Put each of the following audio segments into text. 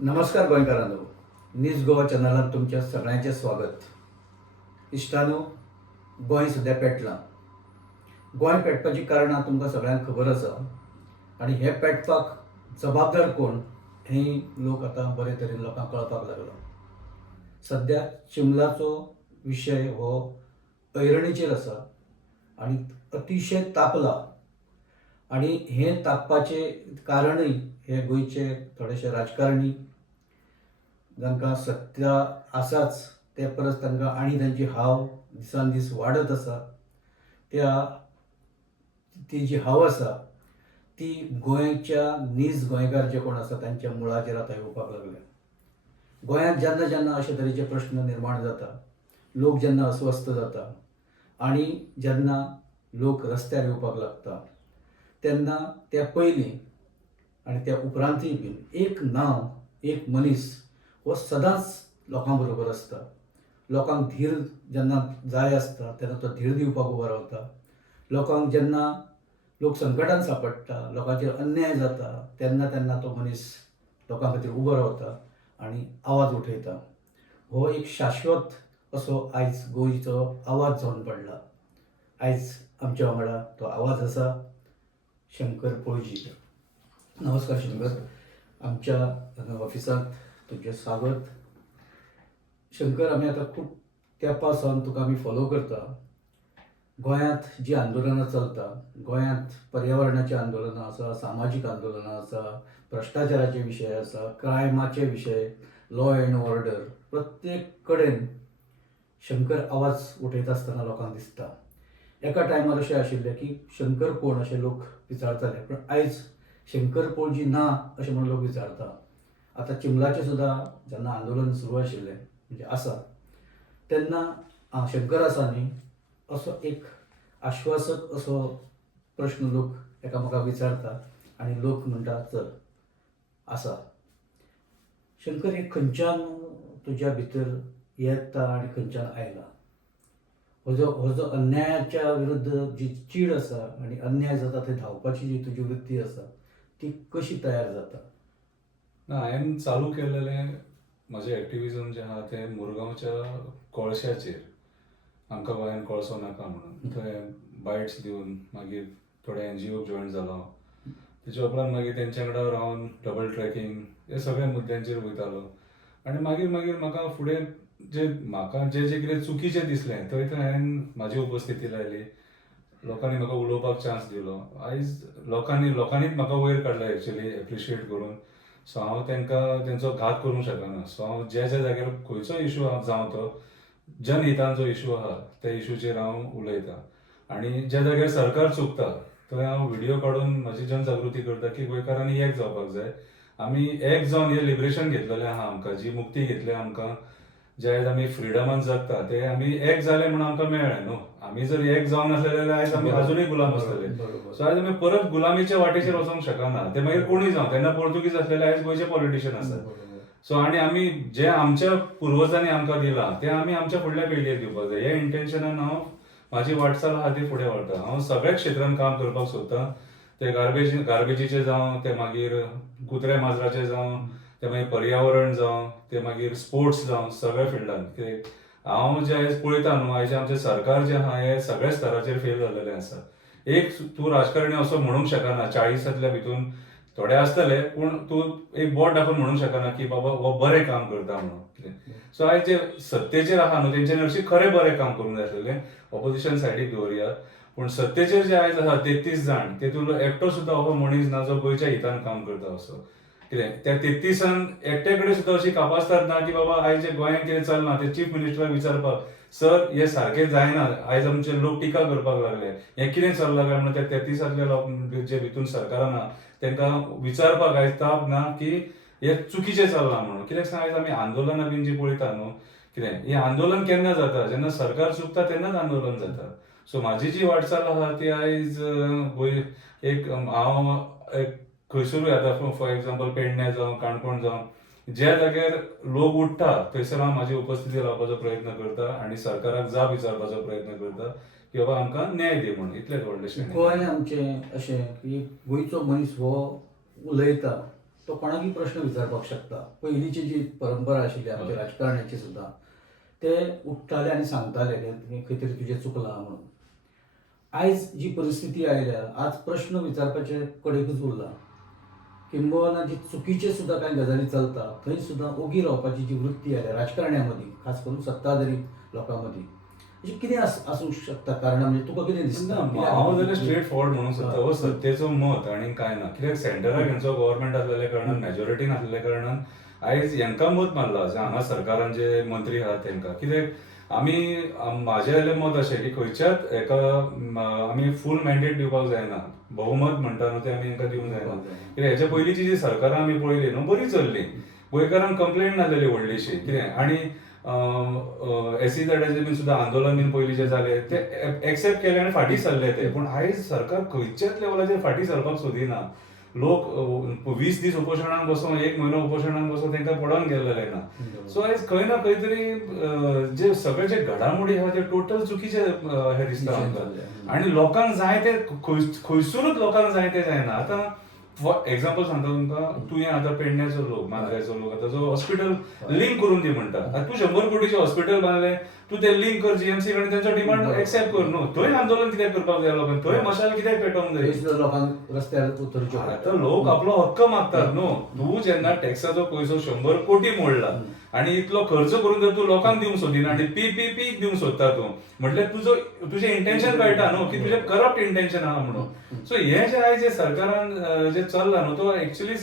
नमस्कार गोंयकारांनो, न्यूज गोवा चॅनलात तुमच्या सगळ्यांचे स्वागत. इश्टानो, गोंय सध्या पेटलां. गोंय पेटपाची कारणां तुमकां सगळ्यांक खबर आसा आनी हे पेटपाक जबाबदार कोण हें लोक आतां बरे तरेन लोकांक कळपाक लागला. सध्या चिंबलाचो विशय हो ऐरणीचेर आसा आनी अतिशय तापला. आनी हें तापपाचें कारणय हे गोंयचे थोडेशे राजकारणी जांकां सत्ता आसाच ते परस तांकां आनी तांची हाव दिसान दीस वाडत आसा. ती जी हाव आसा ती गोंयच्या नीज गोंयकार जे कोण आसा तांच्या मुळाचेर आतां येवपाक लागल्या. गोंयांत जेन्ना जेन्ना अशे तरेचे प्रश्न निर्माण जाता, लोक जेन्ना अस्वस्थ जाता आनी जेन्ना लोक रस्त्यार येवपाक लागता, तेन्ना त्या पयलीं आनी त्या उपरांतूय बीन एक नांव, एक मनीस हो सदांच लोकां बरोबर आसता. लोकांक धीर जेन्ना जाय आसता तेन्ना तो धीर दिवपाक उबो रावता. लोकांक जेन्ना लोक संकटांत सांपडटा, लोकांचेर अन्याय जाता, तेन्ना तेन्ना तो मनीस लोकां खातीर उबो रावता आनी आवाज उठयता. हो एक शाश्वत असो आयज गोंयचो आवाज जावन पडला. आयज आमच्या वांगडा तो आवाज आसा शंकर पळजी. नमस्कार शंकर, आमच्या ऑफिसांत तुमचें स्वागत. शंकर, आमी आतां खूब तेंपा सावन तुका आमी फॉलो करता. गोंयांत जी आंदोलनां चलता, गोंयांत पर्यावरणाची आंदोलनां आसा, सामाजीक आंदोलनां आसा, भ्रश्टाचाराचे विशय आसा, क्रायमाचे विशय, लॉ एंड ऑर्डर, प्रत्येक कडेन शंकर आवाज उठयता आसतना लोकांक दिसता. एका टायमार अशें आशिल्लें की शंकर कोण अशे लोक विचारताले, पूण आयज शंकर पळजी ना अशें म्हणून लोक विचारता. आतां चिंबलाचें सुद्दां जेन्ना आंदोलन सुरू आशिल्लें, म्हणजे आसा, तेन्ना शंकर आसा न्ही असो एक आश्वासक असो प्रश्न लोक एकामेकाक विचारता आनी लोक म्हणटा चल आसा. शंकर, हे खंयच्यान तुज्या भितर येता आनी खंयच्यान आयला? हो जो अन्यायाच्या विरुद्ध जी चीड आसा आनी अन्याय जाता थंय धांवपाची जी तुजी वृत्ती आसा ती कशी तयार जाता? ना, हांवें चालू केल्लें म्हजें एक्टिविजम जें आहा तें मुरगांवच्या कोळशाचेर. आमकां गोंयांत कोळसो नाका म्हणून थंय बायट्स दिवन मागीर थोडे NGOक जॉयन जालो हांव. तेच्या उपरांत मागीर तेंच्या वांगडा रावन डबल ट्रॅकिंग हे सगळ्या मुद्द्यांचेर वयतालो. आनी मागीर मागीर म्हाका फुडें म्हाका जें कितें चुकीचें दिसलें थंय हांवें म्हाजी उपस्थिती लायली. लोकांनी म्हाका उलोवपाक चान्स दिलो. आयज लोकांनीच म्हाका वयर काडला एक्चुअली एप्रिशिएट करून. सो हांव तेंचो घात करूंक शकना. सो हांव ज्या जाग्यार खंयचो इशू जावं तो जनहितांचो इशू आहा त्या इशूचेर हांव उलयतां. आनी ज्या जाग्यार सरकार चुकता थंय हांव व्हिडियो काडून म्हाजी जनजागृती करता की गोंयकारांनी एक जावपाक जाय. आमी एक जावन हें लिबरेशन घेतलेलें आहा, आमकां जी मुक्ती घेतली आमकां, जे आयज आमी फ्रिडमान जगता ते आमी एक जाले म्हणून आमकां मेळ्ळें न्हू. आमी जर एक जावन नासले जाल्यार आयज आमी अजुनूय गुलाम आसतले. सो आयज आमी परत गुलामीच्या वाटेचेर वचोंक शकना. ते मागीर कोणूय जावं, तेन्ना पोर्तुगीज आसलेले आयज गोंयचे पॉलिटिशियन आसात. सो आनी आमी जे आमच्या पुर्वजांनी आमकां दिलां तें आमी आमच्या फुडल्या पिळगेक दिवपाक जाय. हे इंटेन्शनान हांव म्हाजी वाटचाल आहा ती फुडें व्हरता. हांव सगळ्या क्षेत्रांत काम करपाक सोदतां. ते गार्बेजीचें जावं, ते मागीर कुत्रे माजराचें जावं, ते मागीर पर्यावरण जावं, ते मागीर स्पोर्ट्स जावं, सगळ्या फिल्डांत. हांव जे आयज पळयता न्हू, आयज आमचें सरकार जें आहा हें सगळ्या स्तराचेर फेल जाल्लेलें आसा. एक तूं राजकारणी असो म्हणूंक शकना 40सांतल्या भितून थोडे आसतले, पूण तूं एक बोट दाखोवन म्हणूंक शकना की बाबा हो बरें काम करता म्हणून. सो आयज जे सत्तेचेर आहा न्हू तेंच्यांनी हरशीं खरें बरें काम करूंक जाय आसलेलें. ऑपोजिशन सायडीक दवरया, पूण सत्तेचेर जे आयज आहा 33 जाण, तेतूंतलो एकटो सुद्दां असो मनीस ना जो गोंयच्या हितान काम करता असो. कितें त्या 33 एकटे कडेन सुद्दां अशी कापासतात ना की बाबा आयज जे गोंयांत कितें चलना ते चीफ मिनिस्टराक विचारपाक, सर हें सारकें जायना, आयज आमचे लोक टिका करपाक लागले, हें कितें चल्लां काय म्हणून त्या 33 लोक जे भितून सरकारान आहा तांकां विचारपाक आयज ताप ना की हें चुकीचें चल्लां म्हणून. कित्याक सांग, आयज आमी आंदोलनां बीन जी पळयता न्हू, कितें हें आंदोलन केन्ना जाता जेन्ना सरकार चुकता तेन्नाच आंदोलन जाता. सो म्हाजी जी वाटचाल आहा ती आयज हांव खंयसरूय आतां फॉर एग्जांपल पेडण्यां जावं, काणकोण जावं, ज्या जाग्यार लोक उठ्ठा थंयसर हांव म्हाजी उपस्थिती लावपाचो प्रयत्न करता आनी सरकाराक जाप विचारपाचो प्रयत्न करता की बाबा आमकां न्याय दी म्हणून. इतलेंच व्हडलेशें. गोंय आमचें अशें की गोंयचो मनीस हो उलयता तो कोणाकय प्रश्न विचारपाक शकता. पयलींची जी परंपरा आशिल्ली आमच्या हय. राजकारण्याची सुद्दां, ते उठताले आनी सांगताले की खंय तरी तुजें चुकलां म्हणून. आयज जी परिस्थिती आयल्या, आज प्रश्न विचारपाचे कडेकूच उरला. किंबहुना जी चुकीचे सुद्दां कांय गजाली चलता, थंय सुद्दां ओगी रावपाची जी वृत्ती आयल्या राजकारण्या मदीं, खास करून सत्ताधारी लोकां मदीं, अशें कितें आसूंक शकता कारणां? म्हणजे तुका कितें दिसता? हांव जाल्यार स्ट्रेट फॉरवर्ड म्हणूंक सोदता, हो सत्तेचो मत आनी कांय ना. कित्याक सेंटराक हेंचो गव्हर्मेंट आसलेल्या कारणान, मेजॉरिटीन आसलेल्या कारणान आयज हेंकां मत मारला, जे हांगा सरकारान जे मंत्री आहात तेंकां. कित्याक म्हाजें जाल्यार मत अशें की खंयच्याच हेका आमी फूल मॅन्डेट दिवपाक जायना. भोवमत म्हणटा न्हू, तें आमी हेंकां दिवंक जायना. कित्याक हेच्या पयलींची जी सरकारां आमी पळयली न्हू, बरी चल्ली. गोंयकारांक कंप्लेंट नासलेली व्हडलीशी. कितें आनी SEZाचें बीन सुद्दां आंदोलन बीन पयलीं जे जालें ते एक्सेप्ट केले आनी फाटीं सरले ते. पूण आयज सरकार खंयच्याच लेवलाचेर फाटीं सरपाक सोदिना. लोक 20 दीस उपोशणाक बसून, 1 म्हयनो उपोशणाक बसून तेंकां पडोन गेल्लेले ना. सो आयज खंय ना खंय तरी जे सगळे जे घडामोडी आहा ते टोटल चुकीचे हे दिसता आमकां. आनी लोकांक जाय ते खंयसरूच लोकांक जाय ते जायना. आतां फॉर एक्झाम्पल सांगता तुमकां, तुवें आतां पेडण्याचो लोक, मांद्रेचो लोक आतां जो हॉस्पिटल लिंक करून दी म्हणटा. आतां तूं 100 कोटीचें हॉस्पिटल बांदलें, तूं तें लिंक कर GMC कडेन, तेंचो डिमांड एक्सेप्ट कर न्हू. थंय आंदोलन कित्याक करपाक जाय लोकांनी? थंय मशाल कित्याक पेटोवंक जाय? थंय सुद्दां लोकांक रस्त्यार उतरच्यो आतां लोक आपलो हक्क मागतात न्हू. तूं जेन्ना टॅक्साचो पयसो 100 कोटी मोडला आनी इतलो खर्च करून जर तूं लोकांक दिवंक सोदिना आनी पीक दिवंक सोदता तूं, म्हटल्यार तुजें इंटेन्शन कळटा न्हू, की तुजें करप्ट इंटेन्शन आहा म्हणून. सो हें जे आयज जे सरकारान जे चल्लां न्हू, तो एक्चुअली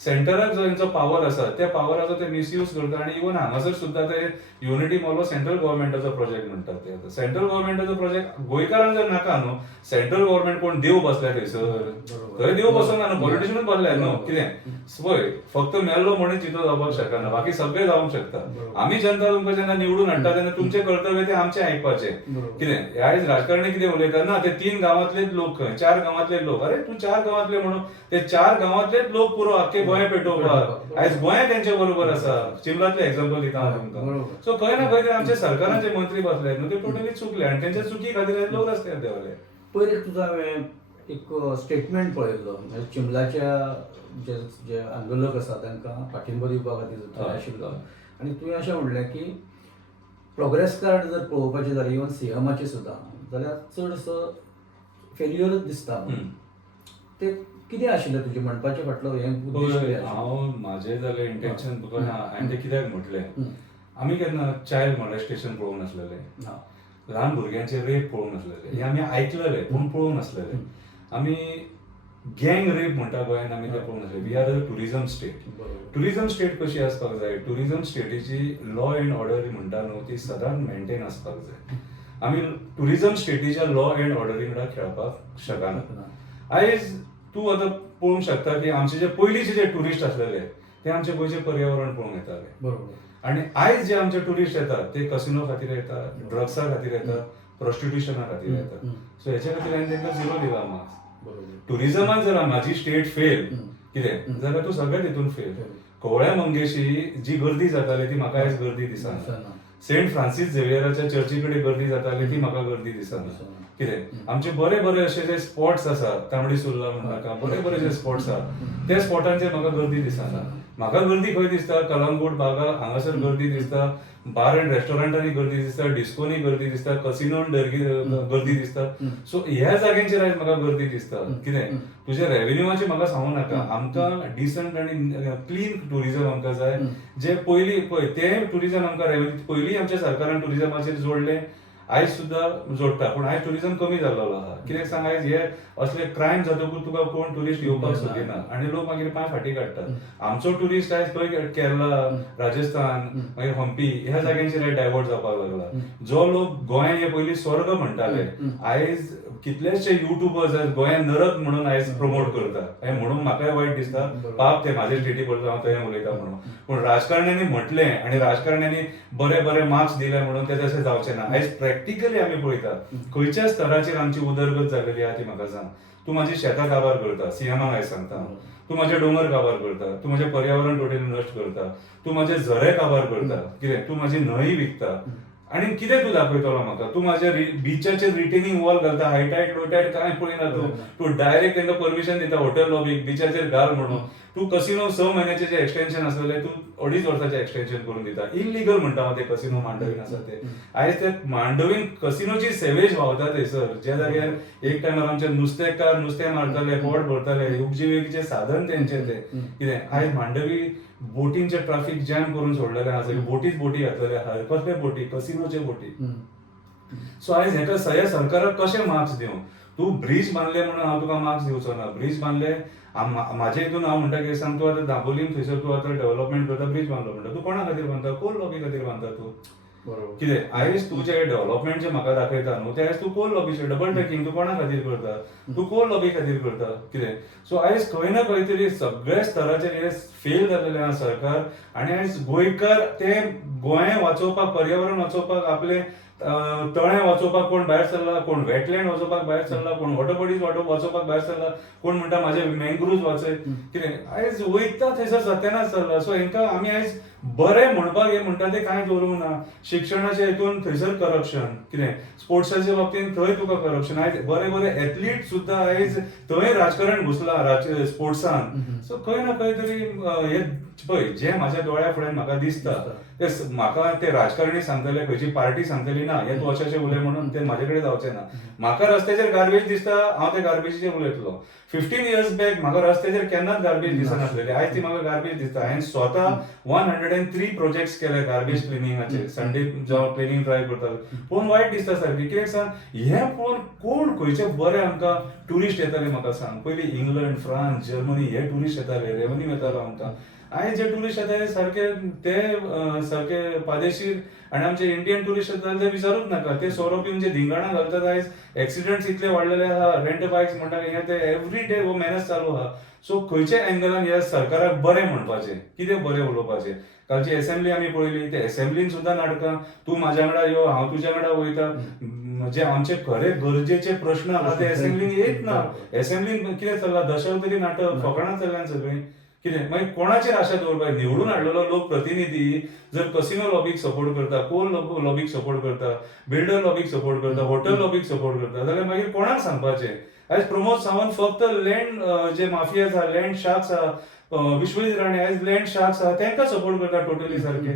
सेंटराक जो हेंचो पावर आसा, त्या पावराचो ते मिसयूज करता. आनी इवन हांगासर सुद्दां ते युनिटी मॉल हो सेंट्रल गव्हर्मेंटाचो प्रोजेक्ट म्हणटात ते. आतां सेंट्रल गव्हर्मेंटाचो प्रोजेक्ट गोंयकारांक जर नाका न्हू, सेंट्रल गव्हर्मेंट कोण देव बसल्या थंयसर? थंय देव बसोना न्हू, पॉलिटिशियनूच बसल्यात न्हू. कितें पळय, फक्त मेल्लो मनीस चितो जावपाक शकना, बाकी सगळें जावंक शकता. आमी जनता तुमकां जेन्ना निवडून हाडटा तेन्ना तुमचें कर्तव्य तें आमचें आयकपाचें. कितें आयज राजकारणी कितें उलयतात ना, ते 3 गांवांतलेच लोक खंय, 4 गांवांतले लोक. अरे तूं 4 गांवांतले म्हणून ते 4 गांवांतलेच लोक पुरो आख्खे गोंय पेटोवपाक. आयज गोंय तेंच्या बरोबर आसा. चिंबलातलें एक्झाम्पल दिता हांव तुमकां. सो खंय ना खंय ते आमचे सरकाराचे मंत्री बसले न्हू, ते टोटली चुकले आनी तेंच्या चुकी खातीर आयज लोक रस्त्यार देंवले. पयलीं तुजो हांवें एक स्टेटमेंट पळयल्लो, म्हणजे चिंबलाच्या जे आंदोलक आसा तांकां पाठिंबो दिवपा खातीर थंय आशिल्लो. आनी तुवें अशें म्हणलें की प्रोग्रेस कार्ड जर पळोवपाचें जाल्यार इवन CMचे सुद्दां, जाल्यार चडसो फेल्युअरच दिसता. ते कितें आशिल्लें तुजें म्हणपाचें फाटलो हें उद्देश कितें आशिल्लो? हांव म्हाजें जालें इंटेन्शन तुका हांवें तें कित्याक म्हटलें, आमी केन्ना चायल्ड मॉलेस्टेशन पळोवंक नासलेले, ल्हान भुरग्यांचे रेप पळोवंक नासलेले. हे आमी आयकलेले पूण पळोवंक नासलेले. आमी गँग रेप म्हणटा गोंयान, आमी ते पळोवंक नासले. We are a tourism state. Tourism state कशी आसपाक जाय? टुरिझम स्टेटीची लॉ एंड ऑर्डर म्हणटा न्हू, ती सदांच मेंटेन आसपाक जाय. आमी टुरिझम स्टेटीच्या लॉ एंड ऑर्डरी वांगडा खेळपाक शकना. आयज तूं आतां पळोवंक शकता की आमचे जे पयलींचे जे टुरिस्ट आसलेले ते आमचे गोंयचें पर्यावरण पळोवंक येताले. बरोबर. आनी आयज जे आमचे टुरिस्ट येतात ते कसिनो खातीर येतात, ड्रग्सा खातीर येतात, प्रॉस्टिट्युशना खातीर येतात. सो हेच्या खातीर हांवें तांकां 0 दिला मार्क्स. टुरिझमान जर म्हाजी स्टेट फेल कितें जाल्यार तूं सगळें तितून फेल. कवळ्या मंगेशी जी गर्दी जाताली ती म्हाका आयज गर्दी दिसना. सेंट फ्रांसीस झेवियराच्या चर्ची कडेन गर्दी जाताली ती म्हाका गर्दी दिसना. कितें आमचे बरे बरे अशे जे स्पॉट्स आसा, तांबडी सुर्ला म्हणटा, बरे बरे जे स्पॉट्स आसा त्या स्पॉटांचेर म्हाका गर्दी दिसना. म्हाका गर्दी खंय दिसता? कलंगूट बागा हांगासर गर्दी दिसता, बार एंड रेस्टॉरंटांनी गर्दी दिसता, डिस्कोनी गर्दी दिसता, कसिनोन गर्दी दिसता. सो ह्या जाग्यांचेर आयज म्हाका गर्दी दिसता. कितें तुजे रेव्हेन्यूवाचें म्हाका सांगूं नाका. आमकां डिसंट आनी क्लीन टुरिझम आमकां जाय. जे पयलीं पळय तें टुरिझम आमकां पयलीं आमच्या सरकारान टुरिझमाचेर जोडलें, आयज सुद्दां जोडटा. पूण आयज टुरिझम कमी जाल्लो आहा. कित्याक सांग, आयज हे असले क्रायम जातकूच तुका कोण टुरिस्ट येवपाक सोदिना आनी लोक मागीर पांय फाटीं काडटात. आमचो टुरिस्ट आयज खंय केरला, राजस्थान, मागीर हंपी ह्या जाग्यांचेर डायवर्ट जावपाक लागला. जो लोक गोंय हे पयलीं स्वर्ग म्हणटाले, आयज कितलेशे युट्यूबर्स आयज गोंयान नरक म्हणून आयज प्रमोट करता. हें म्हणून म्हाकाय वायट दिसता. पाप ते म्हाजे स्टेटी पडटा हांव थंय उलयता म्हणून. पूण राजकारण्यांनी म्हटलें आनी राजकारण्यांनी बरे बरे मार्क्स दिले म्हणून ते तशें जावचें ना. आयज प्रॅक्टिकली आमी पळयता खंयच्या स्तराचेर आमची उदरगत जाल्ली आहा ती म्हाका सांग. तूं म्हाजी शेतां काबार करता, CMाक हांवें सांगता. तूं म्हाजे दोंगर काबार करता, तूं म्हाजें पर्यावरण टोटली नश्ट करता, तूं म्हाजे झरे काबार करता. कितें तूं म्हाजी न्हंय विकता. आनी कितें तूं दाखयतलो म्हाका? तूं म्हाज्या बिचाचेर रिटेनिंग वॉल घालता, हाय टायड लो टायड कांय पळयना तूं. तूं डायरेक्ट तांकां परमिशन दिता हॉटेल लॉबीक बिचाचेर घाल म्हणून. तू कसिनो 6 म्हयन्याचे जे एक्सटेन्शन आसलेले तू 2.5 वर्साचे एक्सटेन्शन करून दिता. इलिगल म्हणटा हांव ते कसिनो मांडवीन आसा ते. आयज ते मांडवीन कसिनोची सेवेज व्हांवता थंयसर, ज्या जाग्यार एक टायमार आमचे नुस्तेकार नुस्तें मारताले, पोट भरताले, उपजिविकेचे साधन तेंचे ते. कितें आयज मांडवी बोटींचे ट्राफिक जॅम करून सोडलेले आसा, बोटी घातलेले आहा. कसले बोटी? कसिनोचे बोटी. सो आयज हेका सरकाराक कशें मार्क्स दिवं? तूं ब्रिज बांदले म्हणून हांव तुका मार्क्स दिवचो ना. ब्रिज बांदले म्हाजे हितून हांव म्हणटा की सांग, तूं आतां दाबोलीम थंयसर तूं आतां डेव्हलपमेंट करता, ब्रिज बांदलो म्हणटा, तूं कोणा खातीर बांदता? कोल लॉबी खातीर बांदता तूं. कितें आयज तूं जे डेव्हलपमेंट जे म्हाका दाखयता न्हू, ते आयज तूं कोल लॉबीचे डबल ट्रॅकिंग तूं कोणा खातीर करता? तूं कोल लॉबी खातीर करता. कितें सो आयज खंय ना खंय तरी सगळ्या स्तराचेर हे फेल जाल्लेले आहा सरकार. आनी आयज गोंयकार ते गोंय वाचोवपाक, पर्यावरण वाचोवपाक, आपले तळें वाचोवपाक कोण भायर सरला, कोण वेटलँड वाचोवपाक भायर सरला, कोण वॉटर बॉडीज वाचोवपाक भायर सरला, कोण म्हणटा म्हाजे मँग्रुव्ज वाचय. कितें आयज वयता थंयसर सत्यानाश चल्ला. सो हेंकां आमी आयज बरें म्हणपाक हे म्हणटा ते कांय दवरूंक ना. शिक्षणाच्या हितून थंयसर करप्शन, कितें स्पोर्ट्साच्या बाबतींत थंय तुका करप्शन. आयज बरे बरे एथलीट सुद्दां आयज थंय राजकारण घुसला स्पोर्ट्सान. सो खंय ना खंय तरी हे पळय जे म्हाज्या दोळ्या फुड्यान म्हाका दिसता ते म्हाका ते राजकारणी सांगतले, खंयची पार्टी सांगतली ना हे तूं अशें उलय म्हणून, ते म्हाजे कडेन जावचें ना. म्हाका रस्त्याचेर गार्बेज दिसता, हांव ते गार्बेजीचेर उलयतलो. 15 years बॅक म्हाका रस्त्याचेर केन्नाच गार्बेज दिसनासलेली. आयज ती म्हाका गार्बेज दिसता. हांवें स्वता 103 प्रोजेक्ट्स केले गार्बेज क्लिनिंगाचे. संडे जावं क्लिनिंग ड्रायव्ह करतालो. पळोवन वायट दिसता सारकी. कित्याक सांग, हे पळोवन कोण खंयचे बरे आमकां ट्युरिस्ट येताले म्हाका सांग. पयलीं इंग्लंड, फ्रान्स, जर्मनी हे ट्युरिस्ट येताले, रेवन्यू येतालो आमकां. आयज जे ट्युरिस्ट येताले सारके पादेशीर, आनी आमचे इंडियन ट्युरिस्ट येताले ते विचारूच नाका. ते सोरो पिवन जे धिंगाणा घालतात, आयज एक्सिडेंट्स इतले वाडलेले आहा. रेंट बायक्स म्हणटा हे ते एवरी डे हो मेनेज चालू आहा. सो खंयच्या एंगलान ह्या सरकाराक बरें म्हणपाचें, कितें बरें उलोवपाचें. कालची असेंब्ली आमी पळयली, ते असेंब्लीन सुद्दां नाटकां. तूं म्हाज्या वांगडा यो, हांव तुज्या वांगडा वयता. जे आमचे खरे गरजेचे प्रश्न आहा ते असेंब्लीन येयत ना. असेंब्लीन कितें चल्लां? दशावतारी नाटक, फकाणां चल्ल्यान सगळीं. कितें मागीर कोणाचेर आशा दवरपाक? निवडून हाडलेलो लोक प्रतिनिधी जर कसिनो लॉबीक सपोर्ट करता, कोल लॉबीक सपोर्ट करता, बिल्डर लॉबीक सपोर्ट करता, हॉटेल लॉबीक सपोर्ट करता, जाल्यार मागीर कोणाक सांगपाचें? आयज प्रमोद सावंत फक्त लँड जे माफियाज आहा, लँड शार्क्स आहा, विश्वजीत राणे आयज लँड शार्क्स आहा तांकां सपोर्ट करता टोटली सारखे.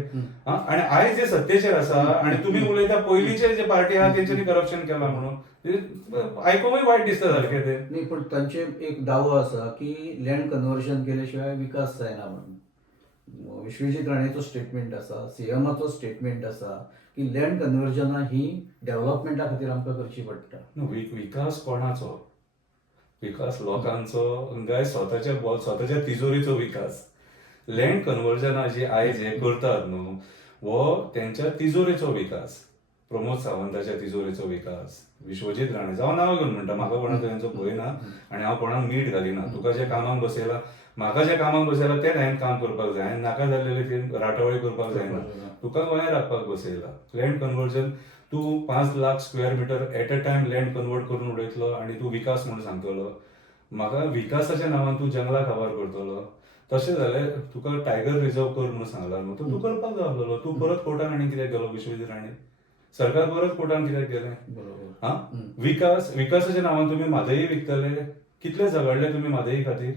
आनी आयज जे सत्तेचेर आसा आनी तुमी उलयता पयलींचे जे पार्टी आहा तेंच्यांनी करप्शन केलां म्हणून, आयकूंकय वायट दिसता सारकें ते. नाही, पण तांचे एक दावो आसा की लँड कन्वर्जन केले शिवाय विकास जायना म्हणून. विश्वजीत राणेचो स्टेटमेंट आसा, सीएमाचो स्टेटमेंट आसा की लँड कन्वर्जना ही डेव्हलपमेंटा खातीर आमकां करची पडटा. विकास कोणाचो? विकास लोकांचो काय स्वताच्या तिजोरीचो विकास? लँड कन्वर्जना जी आयज हे करतात न्हू, हो तेंच्या तिजोरीचो विकास. प्रमोद सावंताच्या तिजोरीचो विकास, विश्वजीत राणे जावं नांव घेवन म्हणटा, म्हाका कोणाक तेंचो भंय ना आनी हांव कोणाक मीठ घालिना. तुका जे कामाक बसयला, म्हाका जे कामाक बसयला तेच हांवें काम करपाक जाय. हांवें नाका जाल्लेले ती राटावळी करपाक जायना. तुका गोंयांत राखपाक बसयला. लँड कन्वर्जन तूं 5 lakh square metre at a time land convert करून उडयतलो आनी तूं विकास म्हणून सांगतलो. म्हाका विकासाच्या नांवान तूं जंगलां काबार करतलो. तशें जाल्यार तुका टायगर रिझर्व कर म्हणून सांगला न्हू, तूं करपाक जाय आसलो. तूं परत कोर्टान आनी कित्याक गेलो विश्वजीत राणे? सरकार परत कोर्टान कित्याक गेलें? हा विकासाच्या नांवान तुमी म्हादई विकतले. कितले झगडले तुमी म्हादई खातीर?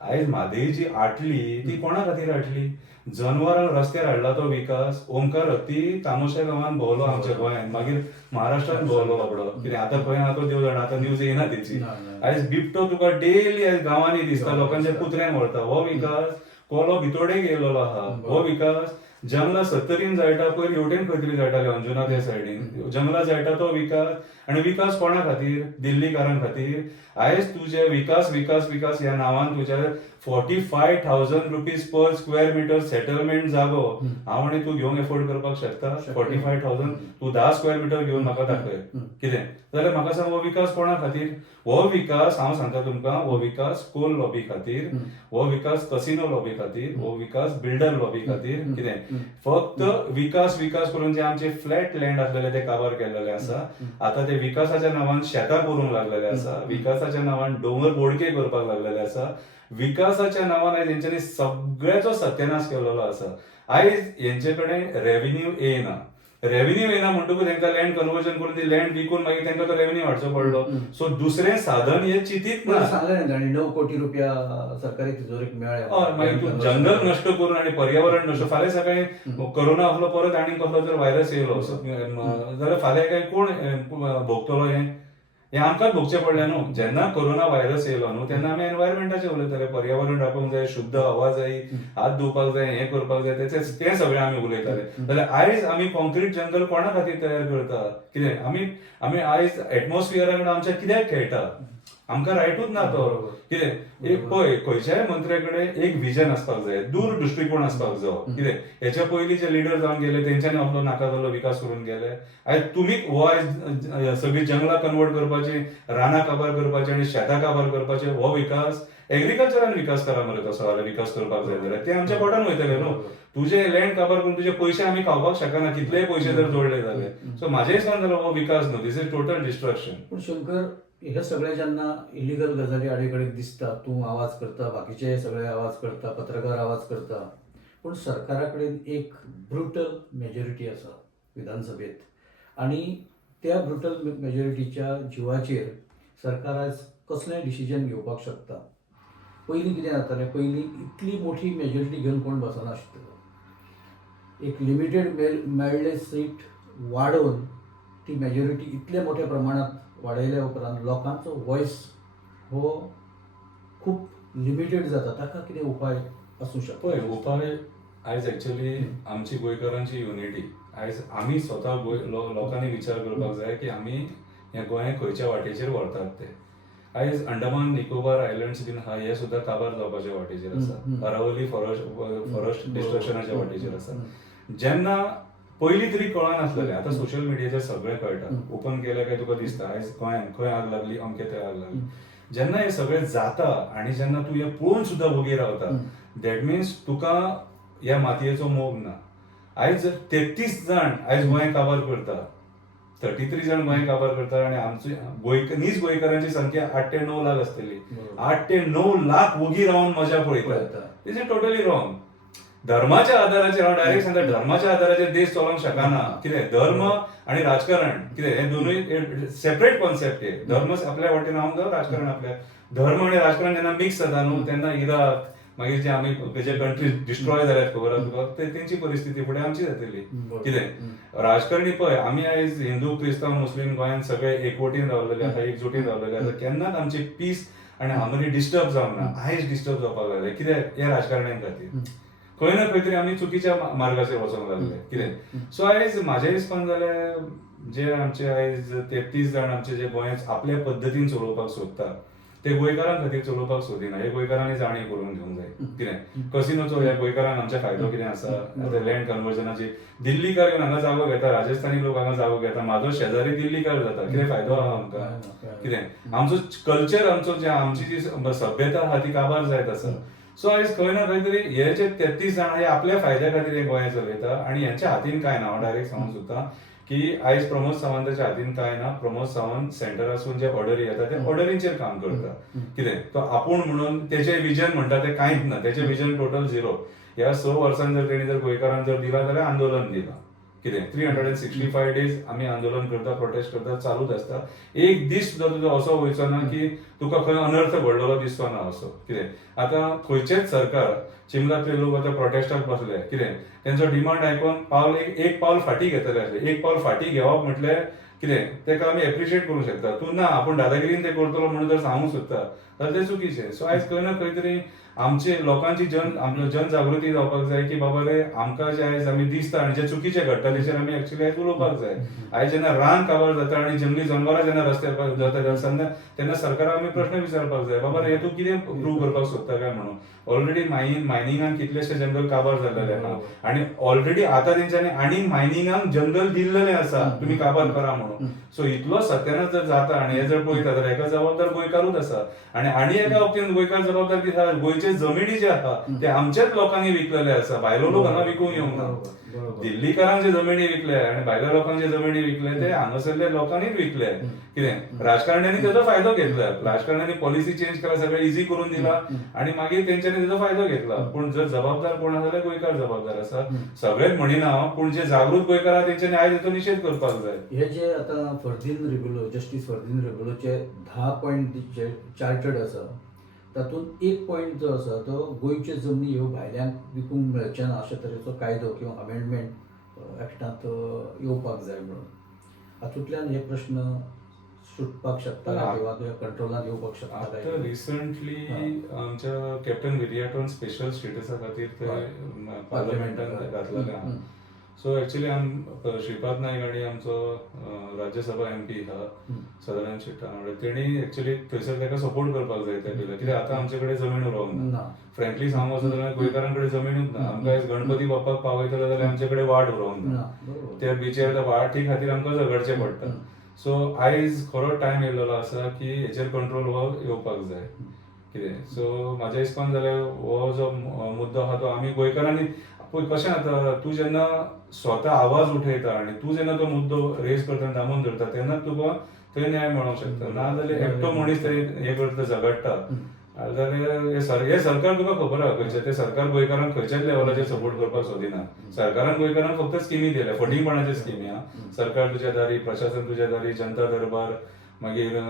आयज म्हादई जी आटली ती कोणा खातीर आटली? जनवरांक रस्त्यार हाडला तो विकास. ओमकार हत्ती तामोशा गांवांत भोंवलो आमच्या गोंयांत, मागीर महाराष्ट्रांत भोंवलो बाबडो. कितें आतां खंय आहा तो देव जाणा, आतां न्यूज येना तेची. आयज बिबटो तुका डेली आयज गांवांनी दिसता, लोकांच्या कुत्र्यांक व्हरता. हो विकास कोलो भितोडेक येयलेलो आहा. हो विकास जंगलां 70 जायटा, पयर हेवटेन खंय तरी जायटाले अंजुना त्या सायडीन. जंगलां जायटा तो विकास. आनी विकास कोणा खातीर? दिल्लीकारां खातीर. आयज तुजे विकास विकास विकास ह्या नांवान तुज्या 45,000 rupees per square metre settlement जागो हांव आनी तूं घेवंक एफोर्ड करपाक शकता? 45,000 तूं 10 स्क्वेअर मिटर घेवन म्हाका दाखय. कितें जाल्यार म्हाका सांग, हो विकास कोणा खातीर? हो विकास हांव सांगता तुमकां, हो विकास कोल लॉबी खातीर, हो विकास कसिनो लॉबी खातीर, हो विकास बिल्डर लॉबी खातीर. कितें फक्त विकास विकास करून जे आमचे फ्लॅट लँड आसलेले ते काबार केलेले आसा. आतां ते विकासाच्या नांवान शेतां करूंक लागलेले आसा. विकासाच्या नांवान दोंगर बोडके करपाक लागलेले आसा. विकासाच्या नांवान आयज हेंच्यांनी सगळ्याचो सत्यानाश केलेलो आसा. आयज हेंचे कडेन रेव्हेन्यू येयना. रेव्हेन्यू येना म्हणटकूच तांकां लँड कन्वर्जन करून ती लँड विकून मागीर तांकां तो रेव्हेन्यू हाडचो पडलो. सो दुसरें साधन हे चिंतीत ना. सांगलें न्ही तांणी 9 कोटी रुपया सरकारी तिजोरीक मेळ्ळ्या. हय, मागीर तूं जंगल नश्ट करून आनी पर्यावरण नश्ट. फाल्यां सकाळी कोरोना असलो परत आनी कसलो जर व्हायरस येयलो जाल्यार फाल्यां काय कोण भोगतलो हें आमकांच भोगचें पडलें न्हू. जेन्ना कोरोना व्हायरस येयलो न्हू तेन्ना आमी एनवायरमेंटाचेर उलयताले, पर्यावरण राखूंक जाय, शुद्ध हवा जाय, हात धुवपाक जाय, हें करपाक जाय, तें सगळें आमी उलयताले. जाल्यार आयज आमी कॉन्क्रीट जंगल कोणा खातीर तयार करता? कितें आमी आयज एटमॉस्फियरा कडेन आमच्या कित्याक खेळटा? आमकां रायटूच ना तो. कितें एक पळय, खंयच्याय मंत्र्या कडेन एक विजन आसपाक जाय, दूर दृश्टिकोण आसपाक जाय. कितें हेच्या पयलीं जे लिडर जावन गेले तेंच्यांनी आपलो नाका जाल्लो विकास करून गेले. आयज तुमी हो आयज सगळी जंगलां कन्वर्ट करपाची, रानां काबार करपाचे आनी शेतां काबार करपाचे, हो विकास एग्रीकल्चरान विकास करा मरे. तसो जाल्यार विकास करपाक जाय जाल्यार ते आमच्या पोटान वयतले न्हू. तुजे लँड काबार करून तुजे पयशे आमी खावपाक शकना, कितलेय पयशे जर जोडले जाल्यार. सो म्हाज्या हिसपान जाल्यार हो विकास न्हू, दिस इज टोटल डिस्ट्रक्शन. पूण शंकर, हे सगळे जेन्ना इलिगल गजाली आडेकडेक दिसता, तूं आवाज करता, बाकीचे सगळे आवाज करता, पत्रकार आवाज करता, पूण सरकारा कडेन एक ब्रुटल मेजॉरिटी आसा विधानसभेत आनी त्या ब्रुटल मेजॉरिटीच्या जिवाचेर सरकार आयज कसलेंय डिसिजन घेवपाक शकता. पयलीं कितें जातालें, पयलीं इतली मोठी मेजॉरिटी घेवन कोण बसनाशिल्लो. एक लिमिटेड मेळ्ळें सीट वाडोवन ती मेजॉरिटी इतल्या मोठ्या प्रमाणात वाडयल्या उपरांत लोकांचो वॉयस हो खूब लिमिटेड जाता. ताका कितें उपाय आसूं शकता? पळय, उपाय आयज एक्चुअली आमची गोंयकारांची युनिटी. आयज आमी स्वता लोकांनी विचार करपाक जाय की आमी हे गोंय खंयच्या वाटेचेर व्हरतात ते. आयज अंडमान निकोबार आयलंड्स बीन आहा हे सुद्दां काबार जावपाच्या वाटेचेर आसा. अरावली फॉरेस्ट डिस्ट्रक्शनाच्या वाटेचेर आसा. जेन्ना पयलीं तरी कळनासलेलें, आतां सोशल मिडियाचेर सगळें कळटा. ओपन केलें काय तुका दिसता आयज गोंयांत खंय आग लागली, अमके थंय आग लागली. जेन्ना हें सगळें जाता आनी जेन्ना तूं हें पळोवन सुद्दां वोगी रावता, दॅट मिन्स तुका ह्या मातयेचो मोग ना. आयज 33 जाण आयज गोंय काबार करता, 33 जाण गोंय काबार करता आनी आमची नीज गोंयकारांची संख्या 8 ते 9 लाख आसतली. 8 ते 9 लाख वोगी रावन मजा पळयता. दिस इज टोटली रॉंग. धर्माच्या आदाराचेर, हांव डायरेक्ट सांगता, धर्माच्या आदाराचेर देश चलोवंक शकना. कितें धर्म आनी राजकारण कितें हे दोनूय सेपरेट कॉन्सेप्ट. हे धर्म आपल्या वाटेन हांव जावं राजकारण आपल्या. धर्म आनी राजकारण जेन्ना मिक्स जाता न्हू तेन्ना इराक मागीर जे आमी जे कंट्री डिस्ट्रॉय जाल्यात खबर आसा तुका, तेंची परिस्थिती फुडें आमची जातली. कितें राजकारणी पळय, आमी आयज हिंदू, क्रिस्तांव, मुस्लीम गोंयांत सगळे एकवटीन रावलेले आसा, एकजुटीन रावलेले आसा. केन्नाच आमची पीस आनी हार्मनी डिस्टर्ब जावंक ना. आयज डिस्टर्ब जावपाक लागले. कित्याक? ह्या राजकारण्यां खातीर. खंय ना खंय तरी आमी चुकीच्या मार्गाचेर वचोंक लागले. कितें? सो आयज म्हाज्या हिसपान जाल्यार जे आमचे आयज 33 जाण आमचे जे गोंयांत आपल्या पद्दतीन चलोवपाक सोदता ते गोंयकारां खातीर चलोवपाक सोदिना. हे गोंयकारांनी जाणीव करून घेवंक जाय. कितें? कसिनोचो ह्या गोंयकारांक आमच्या फायदो कितें आसा? आतां लँड कन्वर्जनाची दिल्लीकार येवन हांगा जागो घेता, राजस्थानी लोक हांगा जागो घेता, म्हाजो शेजारी दिल्लीकार जाता. कितें फायदो आहा आमकां? कितें? आमचो कल्चर, आमची जी सभ्यता आहा ती काबार जायत आसा. सो आयज खंय ना खंय तरी हे जे 33 जाण हे आपल्या फायद्या खातीर हे गोंय चलयता आनी हेंच्या हातीन कांय ना. हांव डायरेक्ट सांगूंक सोदतां की आयज प्रमोद सावंताच्या हातीन कांय ना. प्रमोद सावंत सेंटरासून जे ऑर्डरी येता ते ऑर्डरींचेर काम करता. कितें? तो आपूण म्हणून तेचें विजन म्हणटा तें कांयच ना. तेचें विजन टोटल झिरो. ह्या 6 वर्सांत जर तेणी जर गोंयकारांक जर दिला जाल्यार आंदोलन दिलां. कितें? 365 डेज आमी आंदोलन करता, प्रोटेस्ट करता, चालूच आसता. एक दीस सुद्दां तुजो असो वयचो ना की तुका खंय अनर्थ घडलेलो दिसचो ना असो. कितें? आतां खंयचेच सरकार, चिमलातले लोक आतां प्रोटेस्टाक बसले. कितें? तेंचो डिमांड आयकून एक पावल फाटीं घेतले आसले. एक पावल फाटीं घेवप म्हटल्यार कितें? तेका आमी एप्रिशिएट करूंक शकता. तूं ना आपूण दादागिरीन तें करतलो म्हणून जर सांगूंक सोदता जाल्यार तें चुकीचें. सो आयज खंय ना खंय तरी आमचे लोकांची जनजागृती जावपाक जाय की बाबा रे आमकां जे आयज आमी दिसता आनी जे चुकीचे घडटा तेचेर आमी एक्चुअली आयज उलोवपाक जाय. आयज जेन्ना रान काबार जाता आनी जंगली जनवरां जेन्ना रस्त्यार जाता तेन्ना सरकाराक आमी प्रश्न विचारपाक जाय, बाबा रे तूं कितें प्रूव करपाक सोदता काय म्हणून. ऑलरेडी मायनिंगान कितलेशे जंगल काबार जाल्लेले आहा आनी ऑलरेडी आतां तेंच्यांनी आनी मायनिंगाक जंगल दिल्लेलें आसा तुमी काबार करा म्हणून. सो इतलो सत्यानाश जर जाता आनी हे जर पळयता जाल्यार हेका जबाबदार गोंयकारूच आसा. आनी एका वक्तीन गोंयकार जबाबदार कितें आसा? गोंयचे जमिनी जे आहा ते आमच्याच लोकांनी विकलेले आसा. भायलो लोक हांगा विकूंक येवंक ना. बरोबर. दिल्लीकारांक जे जमिनी विकले आणि भायल्या लोकांक जे जमिनी विकले ते हांगासरल्या लोकांनीच विकले. कितें राजकारण्यांनी तेजो फायदो घेतला, राजकारण्यांनी पॉलिसी चेंज केला, सगळें इझी करून दिला आणि मागीर तेंच्यांनी तेजो फायदो घेतला. पूण जर जबाबदार कोण आसा जाल्यार गोंयकार जबाबदार आसा. सगळेच म्हणिना हांव, पूण जे जागृत गोंयकार आहा तेंच्यांनी आयज हेचो निशेध करपाक जाय. हे जे आता फर्दीन रेगुलो जस्टीस फर्दीन रेगुलोचे 10 पॉयंट जे चार्टर्ड आसा तातूंत एक पॉयंट जो आसा तो गोंयच्यो जमनी ह्यो भायल्यांक विकूंक मेळचे ना अशे तरेचो कायदो किंवा अमेंडमेंट एक्टांत येवपाक जाय म्हणून. हातूंतल्यान हे प्रश्न सुटपाक शकता किंवा कंट्रोलांत येवपाक शकता आतां काय? रिसंटली आमच्या कॅप्टन विलियटन स्पेशल स्टेटसा खातीर ते पार्लमेंटान घातलेले आहा. सो एक्चुअली श्रीपाद नाईक आणि आमचो राज्यसभा MP आहा सदानंद शेट्टी, तेणी एक्चुअली थंयसर ताका सपोर्ट करपाक जाय त्या बिलाक. कित्याक आतां आमचे कडेन जमीन उरोंक ना. फ्रँकली सांगूंक वचत जाल्यार गोंयकारां कडेन जमीनूच ना. आमकां आयज गणपती बाप्पाक पावयतले जाल्यार आमचे कडेन वाट उरोंक ना. त्या बिचेर त्या वाटी खातीर आमकां झगडचें पडटा. सो आयज खरो टायम येयल्लो आसा की हेचेर कंट्रोल हो येवपाक जाय. कितें सो म्हाज्या हिसपान जाल्यार हो जो मुद्दो आहा तो आमी गोंयकारांनी पळय कशें जाता, तूं जेन्ना स्वता आवाज उठयता आनी तूं जेन्ना तो मुद्दो रेज करता दामून धरता तेन्नाच तुका थंय न्याय मेळोंक शकता. नाजाल्यार एकटो मनीस थंय हे करता झगडटा जाल्यार हे सरकार तुका खबर आहा खंयचें. ते सरकार गोंयकारांक खंयच्याच लेवलाचेर सपोर्ट करपाक सोदिना. सरकारान गोंयकारांक फक्त स्किमी दिल्या, फटींगपणाच्यो स्किमी आहा. सरकार तुज्या दारी, प्रशासन तुज्या दारी, जनता दरबार, मागीर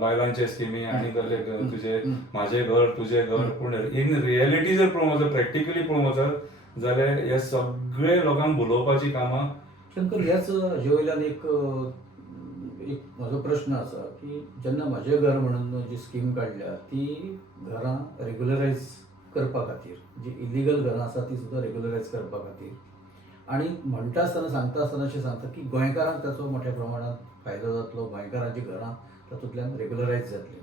बायलांचे स्किमी आनी तुजे म्हाजें घर तुजें घर. पूण इन रियलिटी जर पळोवंक वचत, प्रॅक्टिकली पळोवंक वचत जाल्यार हे सगळे लोकांक भुलोवपाची कामां. शंकर, ह्याच हाजे वयल्यान एक म्हजो प्रश्न आसा की जेन्ना म्हजें घर म्हणून जी स्कीम काडल्या ती घरां रेग्युलरायज करपा खातीर, जी इलिगल घरां आसा ती सुद्दां रेग्युलरायज करपा खातीर, आनी म्हणटा आसतना सांगता आसतना अशें सांगता की गोंयकारांक ताचो मोठ्या प्रमाणांत फायदो जातलो, गोंयकारांची घरां तातूंतल्यान रेग्युलरायज जातली.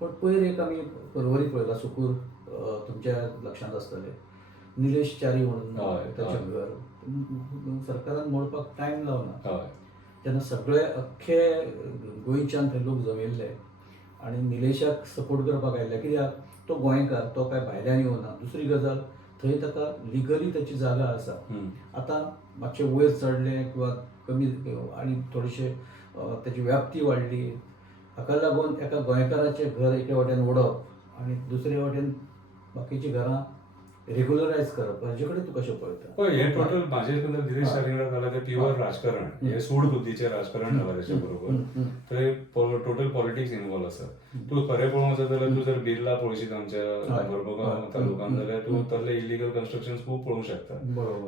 पण पयर एक आमी परवरी पळयला सुकूर, तुमच्या लक्षांत आसतलें, निलेश च्यारी म्हणून ताचें घर सरकारान मोडपाक टायम लावना. तेन्ना सगळे अख्खे गोंयच्यान थंय लोक जमिल्ले आनी निलेशाक सपोर्ट करपाक आयिल्ले. कित्याक तो गोंयकार, तो काय भायल्यान येवना. दुसरी गजाल, थंय ताका लिगली ताची जागा आसा. आतां मातशें वयर चडलें किंवा कमी आनी थोडेशें ताची व्याप्ती वाडली, हाका लागून एका गोंयकाराचें घर एके वाटेन ओडप आनी दुसरे वाटेन बाकीचीं घरां रेग्युलरायज करप, हाजे कडेन तूं कशें पळयता? पळय हे टोटल म्हाजे निलेश च्यारींगडार जालां तें प्युअर राजकारण. हे सूड बुद्धीचें राजकारण जालां तेच्या बरोबर. थंय टोटल पॉलिटिक्स इनवॉल्व आसा. तूं खरें पळोवंक वचत जाल्यार तूं जर बिर्ला पळयशीत आमच्या मर्मुगांव तालुकांत जाल्यार तूं तसले इलिगल कन्स्ट्रक्शन्स खूब पळोवंक शकता.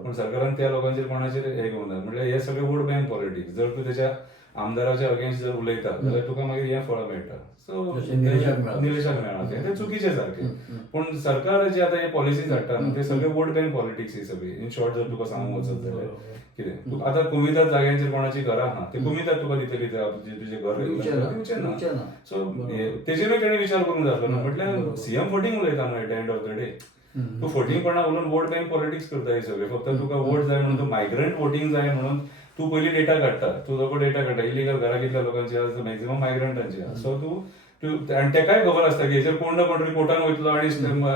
पूण सरकारान त्या लोकांचेर कोणाचेर हे घेवंक ना. म्हणजे हे सगळे वोट बँक पॉलिटिक्स. जर तूं तेच्या आमदाराच्या अगेन्स्ट जर उलयता जाल्यार तुका मागीर हें फळां मेळटा. सो निलेशाक मेळना तें चुकीचें सारकें. पूण सरकार जे आतां हे पॉलिसीज हाडटा ते सगळे वोट बँक पॉलिटिक्स ही सगळी. इन शॉर्ट जर तुका सांगूंक वचत जाल्यार कितें आतां कुमितात जाग्यांचेर कोणाची घरां आहा ते कुमितात तुका दितली तुजें घर दिवचें ना. सो तेजेरूय तेणी विचार करूंक जाय आसलो. म्हटल्यार सीएम फटींग उलयता न्हू eight the end of the day. तूं फटींगपणा उलोवन वोट बँक पॉलिटिक्स करता हे सगळे. फक्त तुका वोट जाय म्हणून, तूं मायग्रंट वोटींग जाय म्हणून तूं पयलीं डेटा काडटा. तूं सगळो डेटा काडटा इलिगल घरां कितल्या लोकांची आसा, मॅक्झिमम मायग्रंटांची आहा. सो तूं आनी तेकाय खबर आसता की हेचेर कोण ना कोण तरी कोर्टान वयतलो आनी